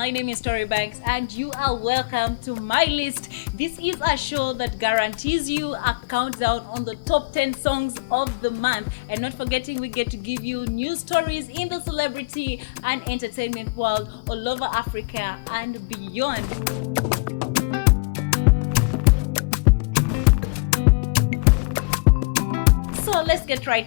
My name is Tori and you are welcome to my list. This is a show that guarantees you a countdown on the top 10 songs of the month. And not forgetting, we get to give you news stories in the celebrity and entertainment world all over Africa and beyond. So let's get right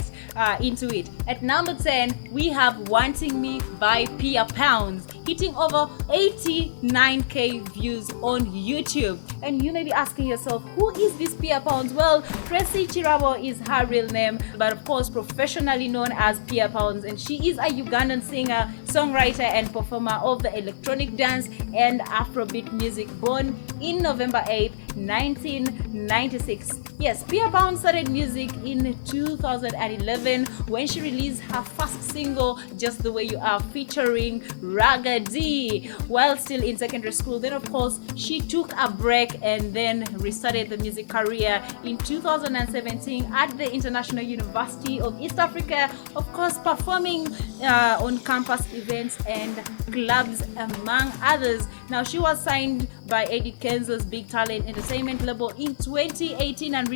into it. At number 10, we have Wanting Me by Pia Pounds, hitting over 89k views on YouTube. And you may be asking yourself, who is this Pia Pounds? Well, Tracy Chirabo is her real name, but of course professionally known as Pia Pounds. And she is a Ugandan singer, songwriter, and performer of the electronic dance and Afrobeat music, born in November 8th, 1996. Yes, Pia Pounds started music in 2011 when she released her first single, Just the Way You Are, featuring Raga D, while still in secondary school. Then of course she took a break and then restarted the music career in 2017 at the International University of East Africa, of course performing on campus events and clubs among others. Now she was signed by Eddie Kenzo's Big Talent Entertainment label in 2018 and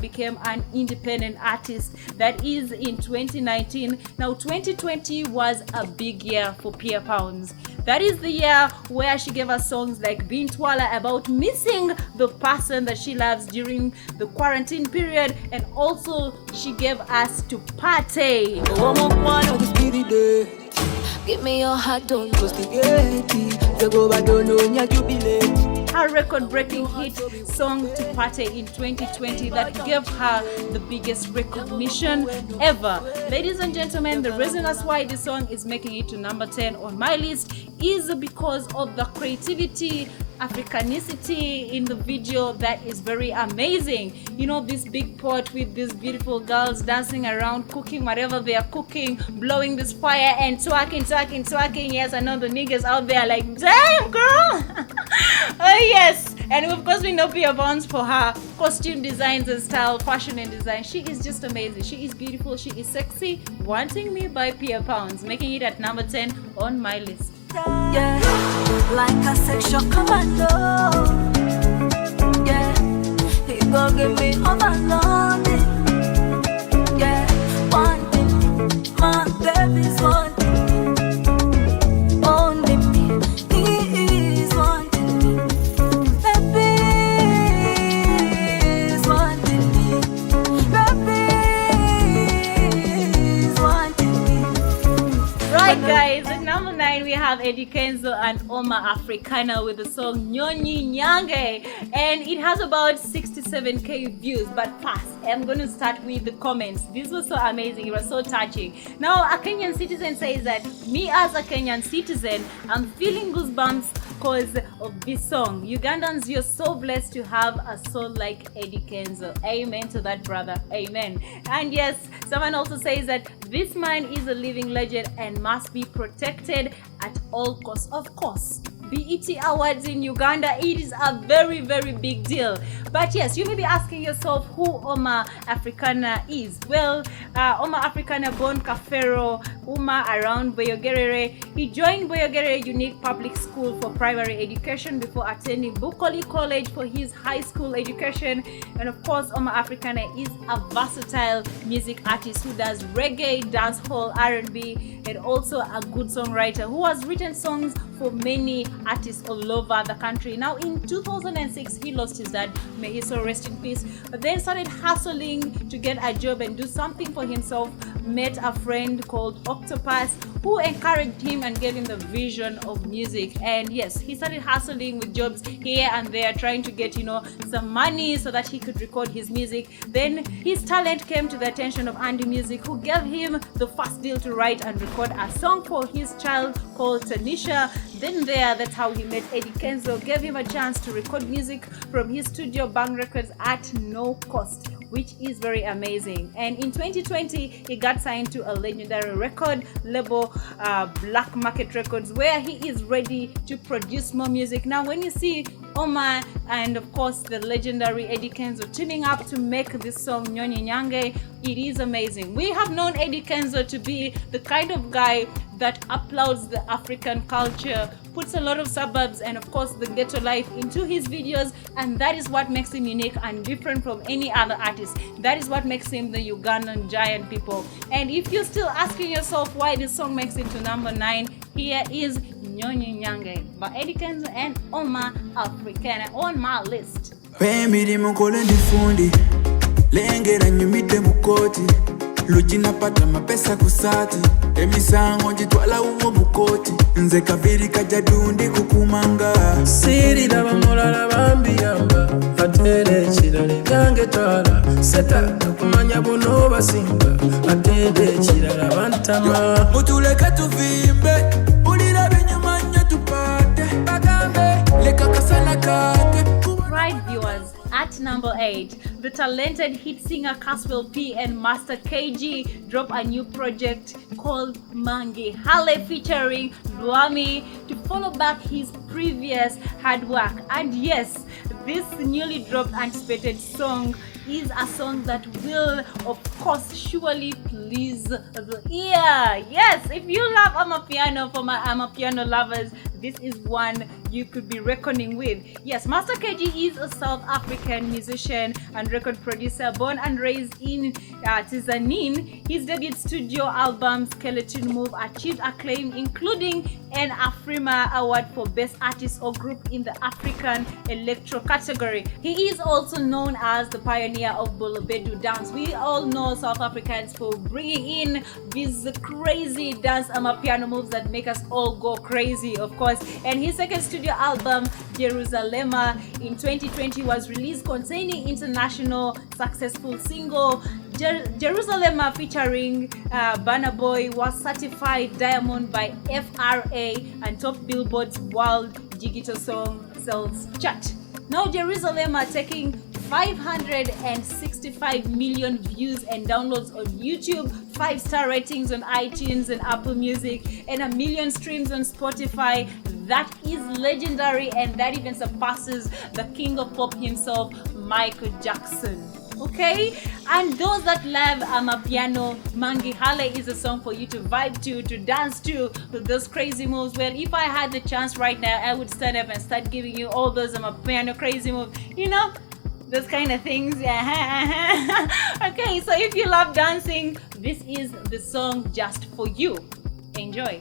became an independent artist, that is in 2019. Now 2020 was a big year for Pia Pounds. That is the year where she gave us songs like Bintwala, about missing the person that she loves during the quarantine period, and also she gave us To Party. Give me your heart, don't trust her record-breaking hit song To Party in 2020 that gave her the biggest recognition ever. Ladies and gentlemen, the reason as why this song is making it to number 10 on my list is because of the creativity, Africanicity in the video that is very amazing. You know, this big pot with these beautiful girls dancing around, cooking whatever they are cooking, blowing this fire and twerking. Yes, I know the niggas out there like, damn girl. Oh yes. And of course we know Pia Pounds for her costume designs and style, fashion and design. She is just amazing. She is beautiful. She is sexy. Wanting Me by Pia Pounds, making it at number 10 on my list. Yeah, like a sexual commando. Yeah, he gon' give me overloaded. Yeah, wanting my baby's wanting me. He is wanting me. Baby is wanting me. Baby is wanting me. Right, guys. Number 9, we have Eddie Kenzo and Oma Africana with the song Nyonyi Nyange, and it has about 67k views. But first, I'm going to start with the comments. This was so amazing. It was so touching. Now, a Kenyan citizen says that, me as a Kenyan citizen, I'm feeling goosebumps because of this song. Ugandans, you're so blessed to have a soul like Eddie Kenzo. Amen to that, brother. Amen. And yes, someone also says that this man is a living legend and must be protected at all costs. Of course, BET Awards in Uganda, it is a very, very big deal. But yes, you may be asking yourself who Oma Africana is. Well, Oma Africana, born Kafero, Uma, around Boyogerere. He joined Boyogerere Unique Public School for primary education before attending Bukoli College for his high school education. And of course, Oma Africana is a versatile music artist who does reggae, dancehall, R&B, and also a good songwriter who has written songs for many artists all over the country. Now, in 2006, he lost his dad, may his soul rest in peace, but then started hustling to get a job and do something for himself. Met a friend called Octopus who encouraged him and gave him the vision of music. And yes, he started hustling with jobs here and there, trying to get, some money so that he could record his music. Then his talent came to the attention of Andy Music, who gave him the first deal to write and record a song for his child called Tanisha. Then that's how he met Eddie Kenzo, gave him a chance to record music from his studio Bang Records at no cost, which is very amazing. And in 2020, he got signed to a legendary record label, Black Market Records, where he is ready to produce more music. Now, when you see Oma and of course the legendary Eddie Kenzo teaming up to make this song Nyonyi Nyange. It is amazing. We have known Eddie Kenzo to be the kind of guy that applauds the African culture, puts a lot of suburbs and of course the ghetto life into his videos, and that is what makes him unique and different from any other artist. That is what makes him the Ugandan giant, people. And if you're still asking yourself why this song makes it to number 9, here is Nyonyi Nyange by Eddie Kenzo and Oma Africana on my list. Pembiri mukole ndifundi lengera nyumite mukoti lujina pata mapesa kusati emisango njitwala uwo mukoti nze kabiri kajadundi kukumanga siri laba mulala bambiyamba atere kirale byange twala seta kumanya buno basimba atere kirala bantama mutuleka tuvimbe ulira binyuma nnyo tupate bagambe leka kasana kate. Right, viewers, at number 8, the talented hit singer Caswell P and Master KG drop a new project called Mangi Hale featuring Luami to follow back his previous hard work. And yes, this newly dropped anticipated song is a song that will of course surely please the ear. Yes, if you love Amapiano, for my Amapiano lovers, this is one you could be reckoning with. Yes, Master KG is a South African musician and record producer born and raised in Tanzania. His debut studio album Skeleton Move achieved acclaim, including an Afrima Award for Best Artist or Group in the African Electro category. He is also known as the pioneer of Bolobedu dance. We all know South Africans for bringing in these crazy dance Amapiano moves that make us all go crazy, of course. And his second studio album, Jerusalema, in 2020 was released, containing international successful single Jerusalema featuring Burna Boy was certified diamond by FRA and top Billboard's World Digital Song Sales chart. Now Jerusalema taking 565 million views and downloads on YouTube, 5-star ratings on iTunes and Apple Music, and 1 million streams on Spotify. That is legendary, and that even surpasses the king of pop himself, Michael Jackson. Okay, and those that love Amapiano, Mangi Hale is a song for you to vibe to dance to, with those crazy moves. Well, if I had the chance right now, I would stand up and start giving you all those Amapiano crazy moves, you know, those kind of things. Okay, so if you love dancing, this is the song just for you. Enjoy.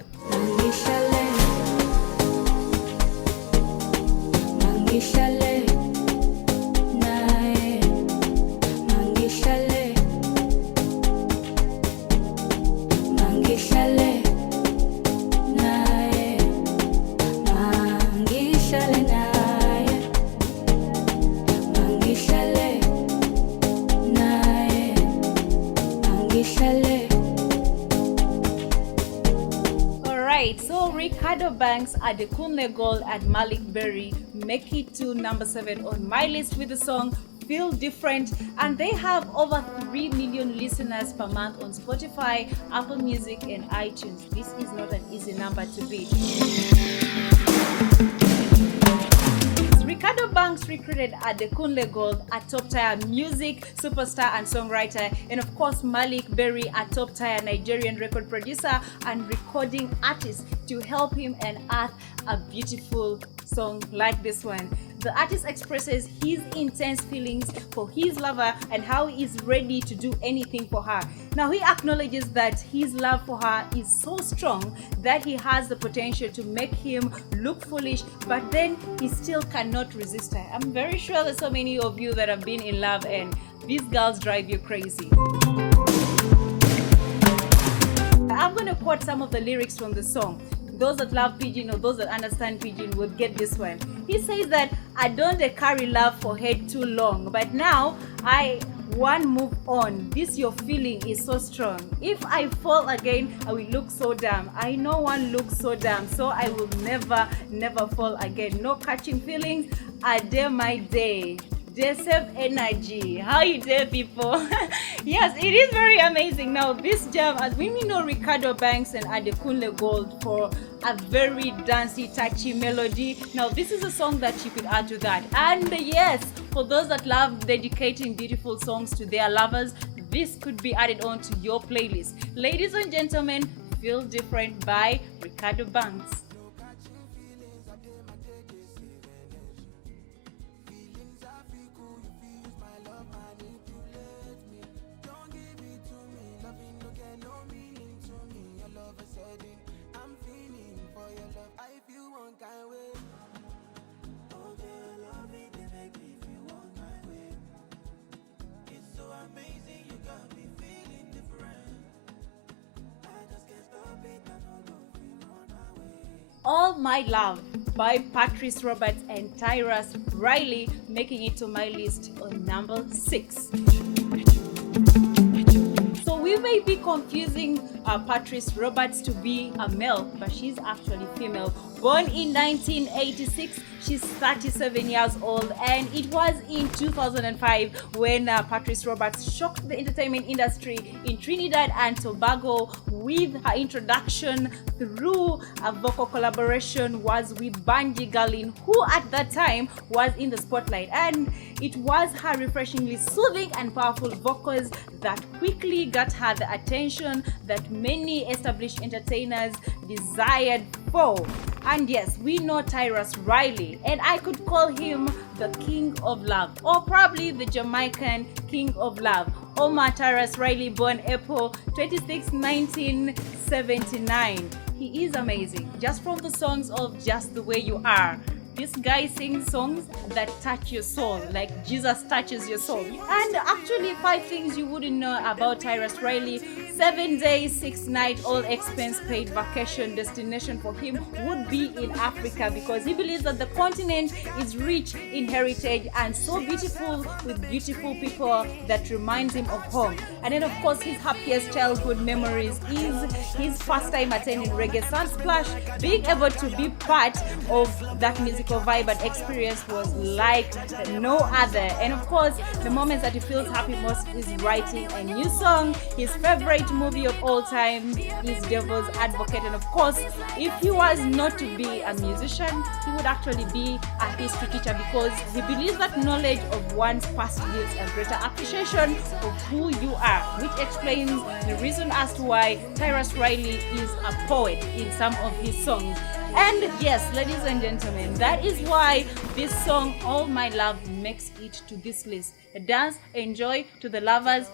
So Ricardo Banks, Adekunle Gold and Malik Berry make it to number 7 on my list with the song Feel Different, and they have over 3 million listeners per month on Spotify, Apple Music and iTunes. This is not an easy number to beat. Ricardo Banks recruited Adekunle Gold, a top-tier music superstar and songwriter, and of course Malik Berry, a top-tier Nigerian record producer and recording artist, to help him unearth a beautiful song like this one. The artist expresses his intense feelings for his lover and how he is ready to do anything for her. Now he acknowledges that his love for her is so strong that he has the potential to make him look foolish, but then he still cannot resist her. I'm very sure there's so many of you that have been in love and these girls drive you crazy. I'm going to quote some of the lyrics from the song. Those that love Pidgin or those that understand Pidgin will get this one. He says that I don't carry love for head too long, but now I want move on. This your feeling is so strong. If I fall again, I will look so dumb. I know one looks so dumb, so I will never fall again. No catching feelings. A day my day. they save energy. How you there, people? Yes, it is very amazing. Now, this jam, as we know Ricardo Banks and Adekunle Gold for a very dancey, touchy melody. Now, this is a song that you could add to that. And yes, for those that love dedicating beautiful songs to their lovers, this could be added on to your playlist. Ladies and gentlemen, Feel Different by Ricardo Banks. All My Love by Patrice Roberts and Tyrus Riley, making it to my list on number 6. So we may be confusing Patrice Roberts to be a male, but she's actually female. Born in 1986, she's 37 years old, and it was in 2005 when Patrice Roberts shocked the entertainment industry in Trinidad and Tobago with her introduction through a vocal collaboration was with Banji Garlin, who at that time was in the spotlight, and it was her refreshingly soothing and powerful vocals that quickly got her the attention that many established entertainers desired for. And yes, we know Tyrus Riley, and I could call him the King of Love, or probably the Jamaican King of Love. Omar Tyrus Riley, born April 26, 1979. He is amazing, just from the songs of Just the Way You Are. This guy sings songs that touch your soul, like Jesus touches your soul. And actually, 5 things you wouldn't know about Tyrus Riley. 7 days, 6 nights, all expense paid vacation destination for him would be in Africa, because he believes that the continent is rich in heritage and so beautiful, with beautiful people that reminds him of home. And then of course, his happiest childhood memories is his first time attending Reggae Sunsplash. Being able to be part of that musical vibe and experience was like no other. And of course, the moments that he feels happy most is writing a new song. His favorite movie of all time is Devil's Advocate. And of course, if he was not to be a musician, he would actually be a history teacher, because he believes that knowledge of one's past yields a greater appreciation of who you are, which explains the reason as to why Tyrus Riley is a poet in some of his songs. And yes, ladies and gentlemen, that is why this song, All My Love, makes it to this list. Dance, enjoy to the lovers.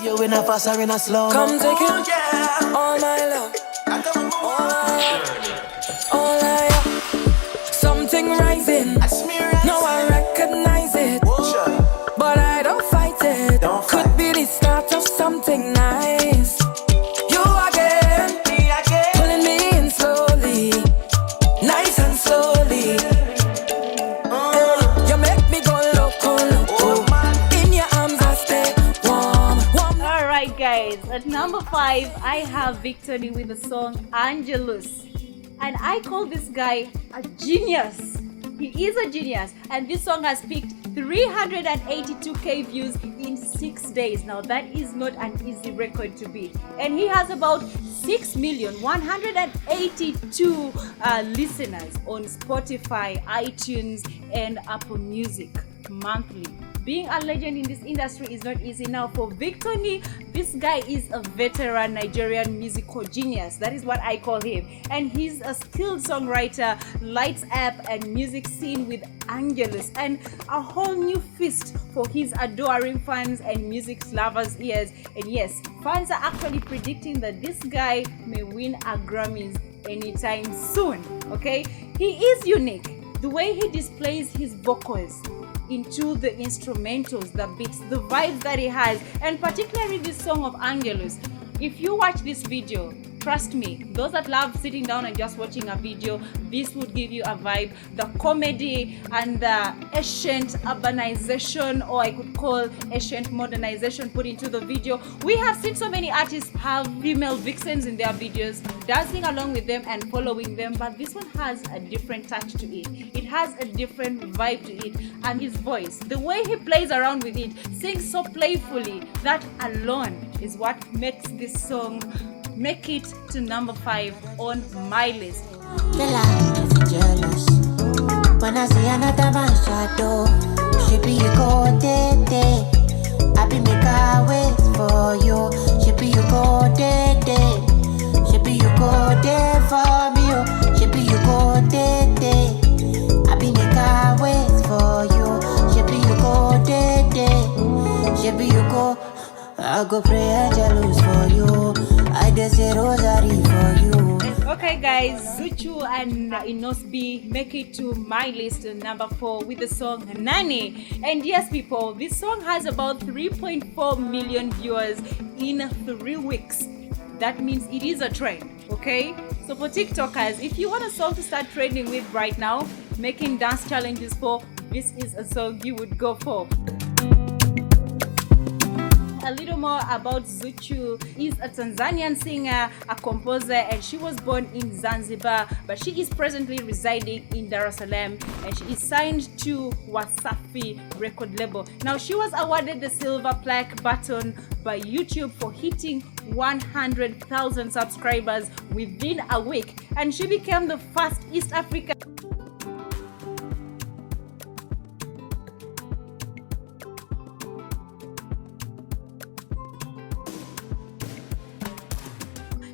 You in a fast or in a slow. Come take it, all my love, all I have. Something rising, no I recognize it, but I don't fight it. Could be the start of something nice. You again, pulling me in slowly, nice and slowly. You make me go loco, loco. In your arms I stay warm. Alright guys, at number 5, I have Victory with the song Angelus. And I call this guy a genius. He is a genius, and this song has picked 382k views in 6 days. Now that is not an easy record to beat, and he has about 6,182 listeners on Spotify, iTunes, and Apple Music monthly. Being a legend in this industry is not easy. Now for Victory, this guy is a veteran Nigerian musical genius. That is what I call him. And he's a skilled songwriter, lights up and music scene with Angelus, and a whole new feast for his adoring fans and music lovers' ears. And yes, fans are actually predicting that this guy may win a Grammys anytime soon. Okay? He is unique. The way he displays his vocals into the instrumentals, the beats, the vibes that he has, and particularly this song of Angelus. If you watch this video, Trust me, those that love sitting down and just watching a video, this would give you a vibe. The comedy and the ancient urbanization, or I could call ancient modernization, put into the video. We have seen so many artists have female vixens in their videos, dancing along with them and following them, but this one has a different touch to it. It has a different vibe to it, and his voice, the way he plays around with it, sings so playfully, that alone is what makes this song make it to number 5 on my list. Jealous. When I see another man shadow, she be you go day. I be make a wait for you. She be you go day. She be you go day for me. She be you go day. I be make a wait for you. She be you go day. She be you go. I go pray angelus for you. I just say rosary for you. Okay guys, Zuchu and Inosbi make it to my list number 4 with the song Nani. And yes people, this song has about 3.4 million viewers in 3 weeks. That means it is a trend, okay? So for TikTokers, if you want a song to start trending with right now, making dance challenges for, this is a song you would go for. A little more about Zuchu. Is a Tanzanian singer, a composer, and she was born in Zanzibar, but she is presently residing in Dar es Salaam, and she is signed to Wasafi record label. Now she was awarded the silver plaque button by YouTube for hitting 100,000 subscribers within a week, and she became the first East African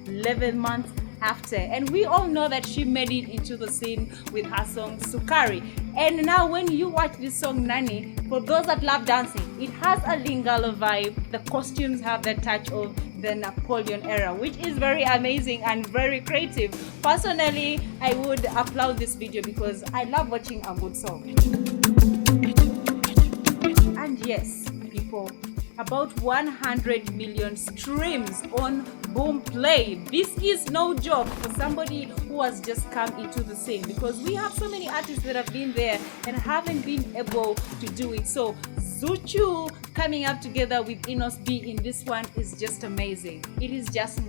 11 months after. And we all know that she made it into the scene with her song Sukari. And now when you watch this song Nani, for those that love dancing, it has a Lingala vibe. The costumes have that touch of the Napoleon era, which is very amazing and very creative. Personally, I would applaud this video because I love watching a good song. And yes, people, about 100 million streams on Boomplay. This is no joke for somebody who has just come into the scene, because we have so many artists that have been there and haven't been able to do it. So Zuchu coming up together with Inos B in this one is just amazing. It is just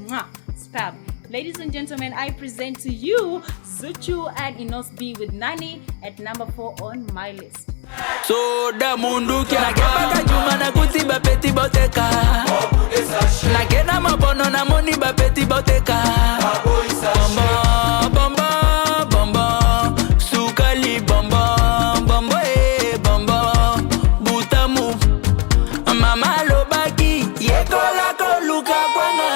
spab. Ladies and gentlemen, I present to you Zuchu and Inos B with Nani at number 4 on my list. So da mundu kya kepaka juma na kuti bapeti boteka na kena mabono na moni bapeti boteka bombo bombo bombo sukali bombo bombo bombo butamu mama lobaki yekola koluka kwana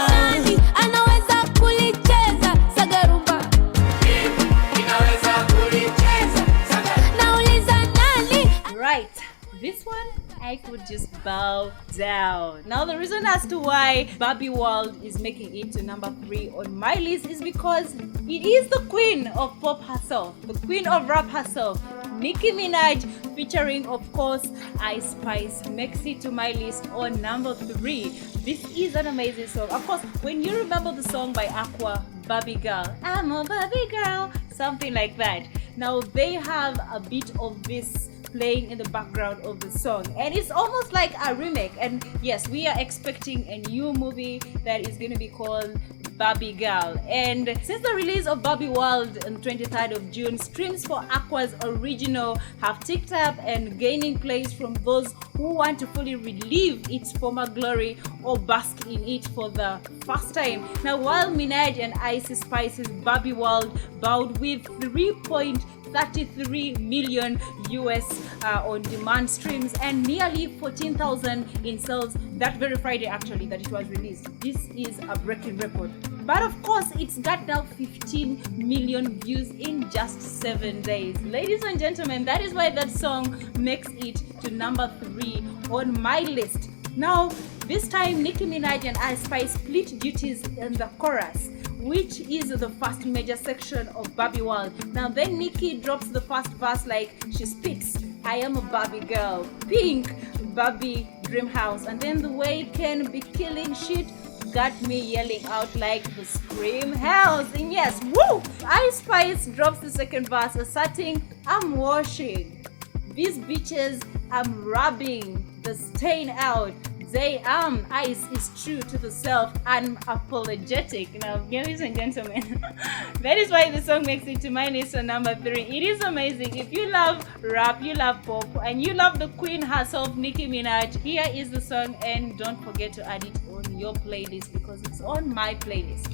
anaweza kulicheza sagaruba inaweza kulicheza nauliza nani. Right, this one I could just bow down. Now the reason as to why Barbie World is making it to number 3 on my list is because it is the queen of pop herself, the queen of rap herself, Nicki Minaj, featuring of course Ice Spice, makes it to my list on number 3. This is an amazing song. Of course, when you remember the song by Aqua, Barbie Girl, I'm a Barbie Girl, something like that. Now they have a bit of this playing in the background of the song, and it's almost like a remake. And yes, we are expecting a new movie that is going to be called Barbie Girl. And since the release of Barbie World on 23rd of June, streams for Aqua's original have ticked up and gaining place from those who want to fully relive its former glory or bask in it for the first time. Now, while Minaj and Ice Spice's Barbie World bowed with 3.33 million US on-demand streams and nearly 14,000 in sales that very Friday actually that it was released. This is a breaking record. But of course, it's got now 15 million views in just 7 days. Ladies and gentlemen, that is why that song makes it to number 3 on my list. Now, this time Nicki Minaj and Ice Spice split duties in the chorus, which is the first major section of Barbie World. Now then Nicki drops the first verse like she spits, I am a Barbie girl, pink, Barbie dream house, and then the way can be killing shit, got me yelling out like the scream hells. And yes, woo! Ice Spice drops the second verse asserting, I'm washing these bitches, I'm rubbing the stain out. They Ice is true to the self, unapologetic. Now, ladies and gentlemen, that is why the song makes it to my list on number 3. It is amazing. If you love rap, you love pop, and you love the queen herself, Nicki Minaj, here is the song, and don't forget to add it on your playlist because it's on my playlist.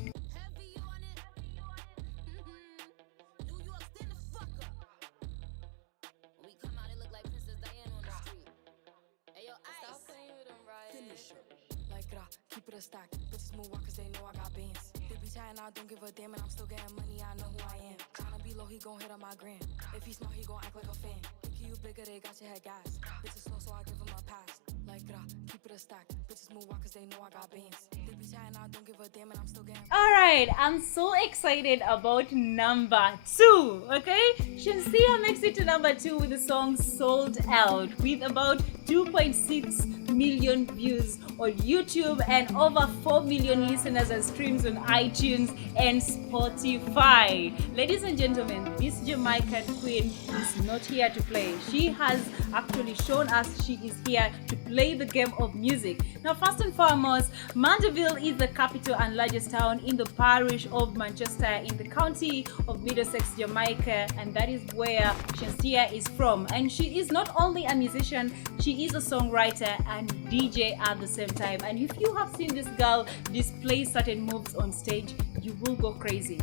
Keep it a stack, bitches move on cause they know I got bands. They be chatting, I don't give a damn and I'm still getting money, I know who I am. Tryna be low, he gon' hit on my gram. If he smart, he gon' act like a fan. Think you bigger, they got your head gas. Bitches slow, so I give him a pass. Like, keep it a stack, bitches move on cause they know I got bands. They be chatting, I don't give a damn and I'm still getting. Alright, I'm so excited about number 2, okay? Shenseea makes it to number 2 with the song Sold Out with about 2.6 million views on YouTube and over 4 million listeners and streams on iTunes and Spotify. Ladies and gentlemen, this Jamaican queen is not here to play. She has actually shown us she is here to play the game of music. Now, first and foremost, Mandeville is the capital and largest town in the parish of Manchester in the county of Middlesex, Jamaica, and that is where Shenseea is from. And she is not only a musician, she is a songwriter and DJ at the same time. And if you have seen this girl display certain moves on stage, you will go crazy.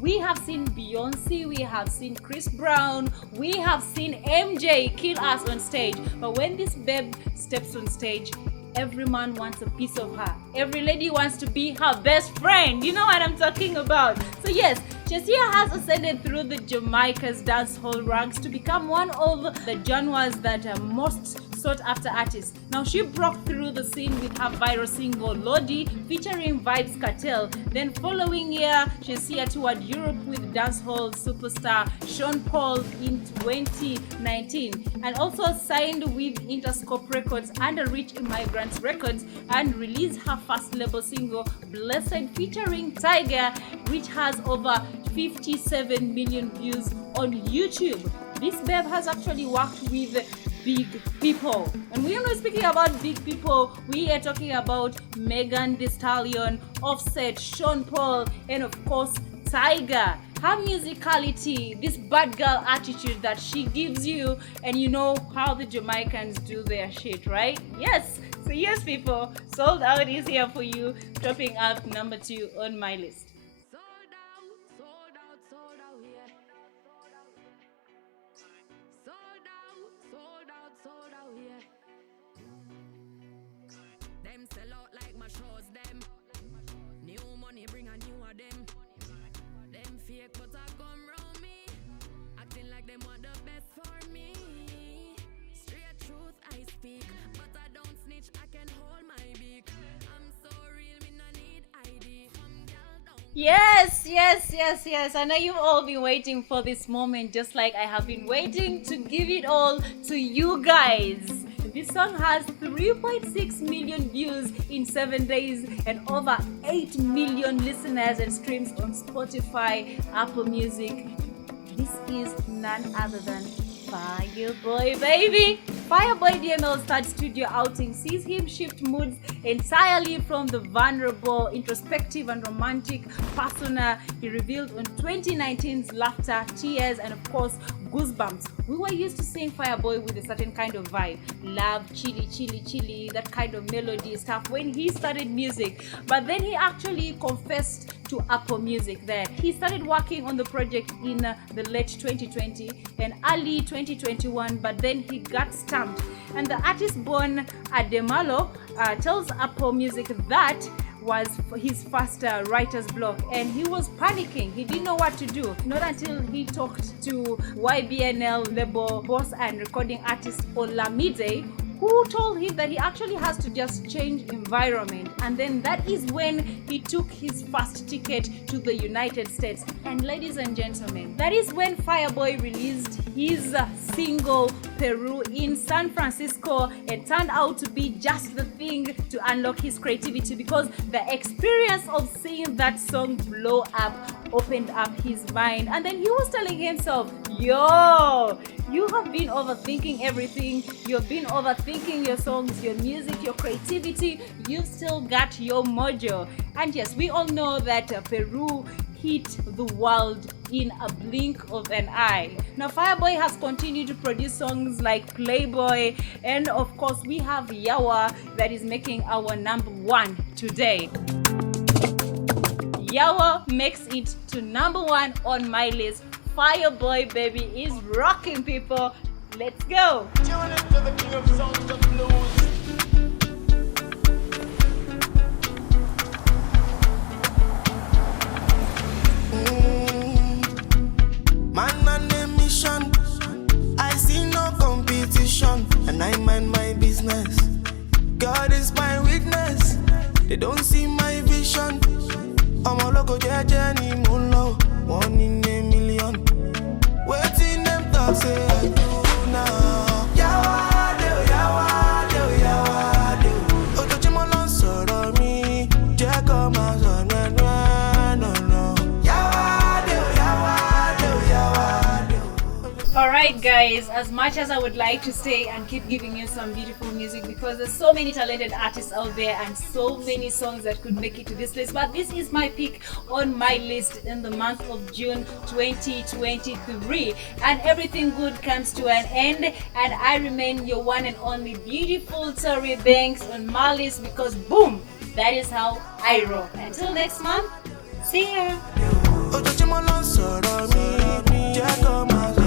We have seen Beyonce, we have seen Chris Brown, we have seen MJ kill us on stage. But when this babe steps on stage, every man wants a piece of her. Every lady wants to be her best friend. You know what I'm talking about. So yes, Shenseea has ascended through the Jamaica's dancehall ranks to become one of the genres that are most sought after artists. Now, she broke through the scene with her viral single Lodi featuring Vybz Kartel. Then following year, Shenseea toured Europe with dancehall superstar Sean Paul in 2019 and also signed with Interscope Records under Rich Immigrants Records and released her first label single Blessed featuring Tiger, which has over 57 million views on YouTube. This babe has actually worked with big people. And we are not speaking about big people, we are talking about Megan Thee Stallion, Offset, Sean Paul, and of course, Tiger. Her musicality, this bad girl attitude that she gives you, and you know how the Jamaicans do their shit, right? Yes. So yes, people, Sold Out is here for you, dropping up number 2 on my list. Yes. I know you've all been waiting for this moment, just like I have been waiting to give it all to you guys. This song has 3.6 million views in 7 days and over 8 million listeners and streams on Spotify, Apple Music. This is none other than Fireboy, baby. Fireboy DML's third studio outing sees him shift moods entirely from the vulnerable, introspective, and romantic persona he revealed on 2019's Laughter, Tears, and of course, Goosebumps. We were used to seeing Fireboy with a certain kind of vibe, love, chilly, that kind of melody stuff when he started music. But then he actually confessed to Apple Music that he started working on the project in the late 2020 and early 2021, but then he got stumped. And the artist born Ademalo tells Apple Music that was his first writer's block and he was panicking. He didn't know what to do. Not until he talked to YBNL label boss and recording artist Olamide, who told him that he actually has to just change environment. And then that is when he took his first ticket to the United States. And ladies and gentlemen, that is when Fireboy released his single Peru in San Francisco. It turned out to be just the thing to unlock his creativity, because the experience of seeing that song blow up opened up his mind. And then he was telling himself, yo, you have been overthinking everything. You've been overthinking your songs, your music, your creativity. You've still got your mojo. And yes, we all know that Peru hit the world in a blink of an eye. Now Fireboy has continued to produce songs like Playboy, and of course we have Yawa that is making our number one today. Yawa makes it to number one on my list. Fireboy baby is rocking, people. Let's go. Tune into the king of sounds of blues. Man on a mission, I see no competition, and I mind my business. God is my witness, they don't see my vision. I'm a local journey, moonlow, 1 in a million. Waiting them talk, say I do now. Yawa, do, yawa, do, yawa, do. Oh, touch him on sorrow me, Jack on my son, no, no. Yawa, do, yawa, do, yawa, do. Alright guys, as much as I would like to stay and keep giving you some beautiful music, because there's so many talented artists out there and so many songs that could make it to this list, but this is my pick on my list in the month of June 2023. And everything good comes to an end, and I remain your one and only beautiful Tori Banks on my list, because boom, that is how I roll. Until next month, see ya. Oh, touch him on sorrow me, Jack on my son.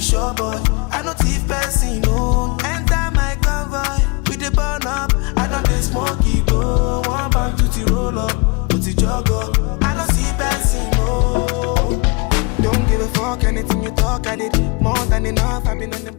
Sure boy, I know thief person, no. Enter my convoy, with the burn up. I know the smoky go. One back to the roll up, put the jog up. I know see person, no. Don't give a fuck, anything you talk, I did more than enough. I've been on the